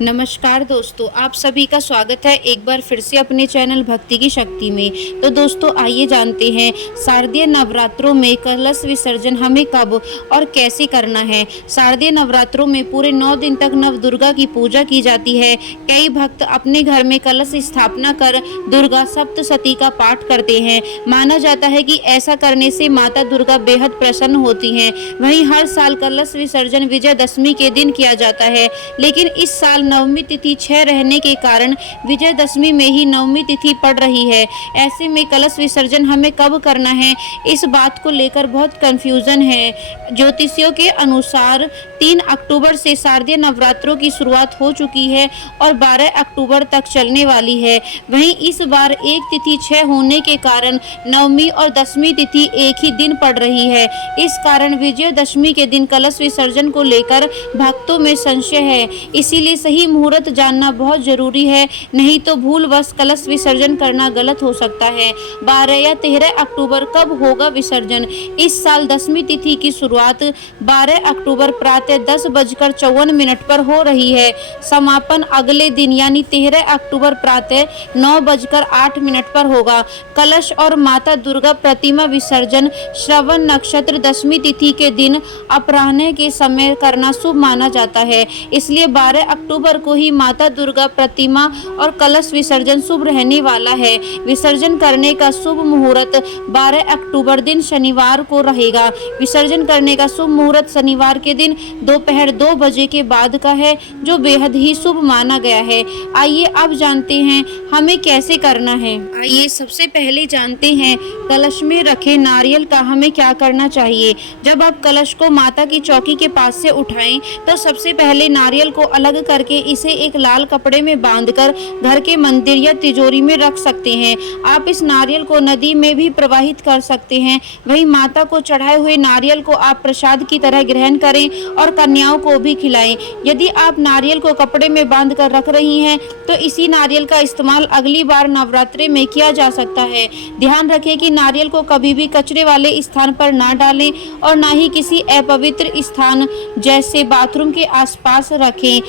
नमस्कार दोस्तों, आप सभी का स्वागत है एक बार फिर से अपने चैनल भक्ति की शक्ति में। तो दोस्तों आइए जानते हैं शारदीय नवरात्रों में कलश विसर्जन हमें कब और कैसे करना है। शारदीय नवरात्रों में पूरे 9 दिन तक नव दुर्गा की पूजा की जाती है। कई भक्त अपने घर में कलश स्थापना कर दुर्गा सप्तशती का पाठ करते हैं। माना जाता है कि ऐसा करने से माता दुर्गा बेहद प्रसन्न होती हैं। वहीं हर साल कलश विसर्जन विजयदशमी के दिन किया जाता है, लेकिन इस साल नवमी तिथि 6 रहने के कारण विजयदशमी में ही नवमी तिथि पड़ रही है। ऐसे में कलश विसर्जन हमें कब करना है, इस बात को लेकर बहुत कंफ्यूजन है। ज्योतिषियों के अनुसार 3 अक्टूबर से शारदीय नवरात्रों की शुरुआत हो चुकी है और 12 अक्टूबर तक चलने वाली है। वहीं इस बार एक तिथि 6 होने के कारण नवमी और दशमी तिथि एक ही दिन पड़ रही है। इस कारण विजयदशमी के दिन कलश विसर्जन को लेकर भक्तों में संशय है। इसीलिए सही मुहूर्त जानना बहुत जरूरी है, नहीं तो भूलवश कलश विसर्जन करना गलत हो सकता है। 12 या 13 अक्टूबर कब होगा विसर्जन? इस साल दशमी तिथि की शुरुआत 12 अक्टूबर प्रातः 10:54 पर हो रही है। समापन अगले दिन यानी 13 अक्टूबर प्रातः 9:08 पर होगा। कलश और माता दुर्गा प्रतिमा विसर्जन श्रवण नक्षत्र दशमी तिथि के दिन अपराह्न के समय करना शुभ माना जाता है। इसलिए 12 अक्टूबर को ही माता दुर्गा प्रतिमा और कलश विसर्जन शुभ रहने वाला है। विसर्जन करने का शुभ मुहूर्त 12 अक्टूबर दिन शनिवार को रहेगा। विसर्जन करने का शुभ मुहूर्त शनिवार के दिन दोपहर 2 बजे के बाद का है, जो बेहद ही शुभ माना गया है। आइए अब जानते हैं हमें कैसे करना है। आइए सबसे पहले जानते हैं कलश में रखे नारियल का हमें क्या करना चाहिए। जब आप कलश को माता की चौकी के पास से उठाएं तो सबसे पहले नारियल को अलग करके इसे एक लाल कपड़े में बांधकर घर के मंदिर या तिजोरी में रख सकते हैं। आप इस नारियल को नदी में भी प्रवाहित कर सकते हैं। वहीं माता को चढ़ाए हुए नारियल को आप प्रसाद की तरह ग्रहण करें और कन्याओं को भी खिलाएं। यदि आप नारियल को कपड़े में बांध कर रख रही हैं तो इसी नारियल का इस्तेमाल अगली बार नवरात्रि में किया जा सकता है। ध्यान रखें कि नारियल को कभी भी कचरे वाले स्थान पर ना डालें और ना ही किसी अपवित्र स्थान जैसे बाथरूम के आसपास रखें।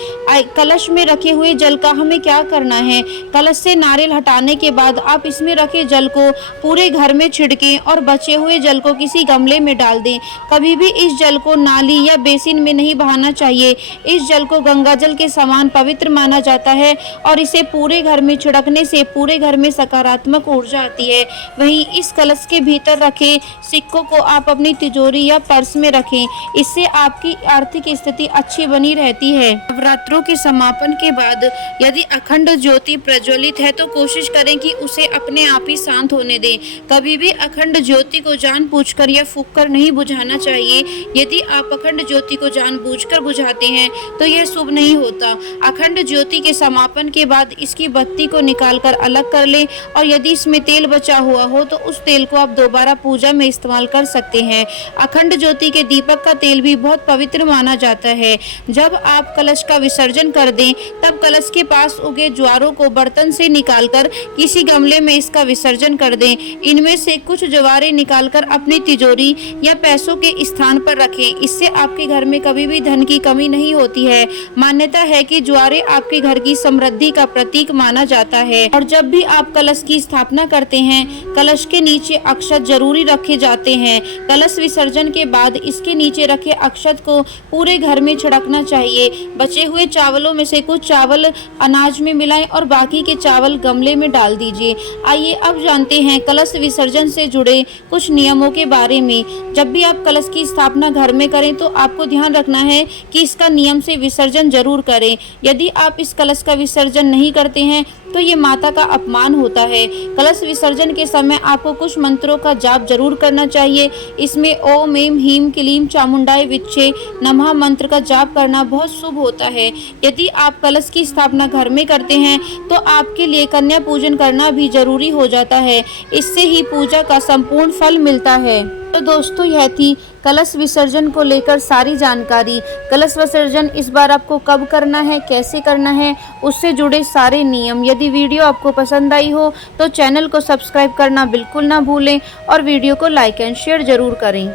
कलश में रखे हुए जल का हमें क्या करना है। कलश से नारियल हटाने के बाद आप इसमें रखे जल को पूरे घर में छिड़कें और बचे हुए जल को किसी गमले में डाल दें। कभी भी इस जल को नाली या बेसिन में नहीं बहाना चाहिए। इस जल को गंगा जल के समान पवित्र माना जाता है और इसे पूरे घर में छिड़कने से पूरे घर में सकारात्मक ऊर्जा आती है। वहीं इस कलश के भीतर रखे सिक्कों को आप अपनी तिजोरी या पर्स में रखें। इससे आपकी आर्थिक स्थिति अच्छी बनी रहती है। नवरात्रों के समापन के बाद यदि अखंड ज्योति प्रज्वलित है तो कोशिश करें कि उसे अपने आप ही शांत होने दें। कभी भी अखंड ज्योति को जानबूझकर या फूंककर नहीं बुझाना चाहिए। यदि आप अखंड ज्योति को जानबूझकर बुझाते हैं तो यह शुभ नहीं होता। अखंड ज्योति के समापन के बाद इसकी बत्ती को निकालकर अलग कर लें और यदि इसमें तेल बचा हुआ हो तो उस तेल को आप दोबारा पूजा में इस्तेमाल कर सकते हैं। अखंड ज्योति के दीपक का तेल भी बहुत पवित्र माना जाता है। जब आप कलश का विसर्जन कर दें तब कलश के पास उगे ज्वारों को बर्तन से निकालकर किसी गमले में इसका विसर्जन कर दें। इनमें से कुछ ज्वारे निकालकर अपनी तिजोरी या पैसों के स्थान पर रखें। इससे आपके घर में कभी भी धन की कमी नहीं होती है। मान्यता है कि ज्वारे आपके घर की समृद्धि का प्रतीक माना जाता है। और जब भी आप कलश की स्थापना करते हैं कलश के नीचे अक्षत जरूरी रखे जाते हैं। कलश विसर्जन के बाद इसके नीचे रखे अक्षत को पूरे घर में छिड़कना चाहिए। बचे हुए चावलों में से कुछ चावल अनाज में मिलाएं और बाकी के चावल गमले में डाल दीजिए। आइए अब जानते हैं कलश विसर्जन से जुड़े कुछ नियमों के बारे में। जब भी आप कलश की स्थापना घर में करें तो आपको ध्यान रखना है कि इसका नियम से विसर्जन जरूर करें। यदि आप इस कलश का विसर्जन नहीं करते हैं तो ये माता का अपमान होता है। कलश विसर्जन के समय आपको कुछ मंत्रों का जाप जरूर करना चाहिए। इसमें ओम ऐं ह्रीं क्लीं चामुंडाय विच्चे नमः मंत्र का जाप करना बहुत शुभ होता है। यदि आप कलश की स्थापना घर में करते हैं तो आपके लिए कन्या पूजन करना भी जरूरी हो जाता है। इससे ही पूजा का संपूर्ण फल मिलता है। तो दोस्तों यह थी कलश विसर्जन को लेकर सारी जानकारी। कलश विसर्जन इस बार आपको कब करना है, कैसे करना है, उससे जुड़े सारे नियम। यदि वीडियो आपको पसंद आई हो तो चैनल को सब्सक्राइब करना बिल्कुल ना भूलें और वीडियो को लाइक एंड शेयर जरूर करें।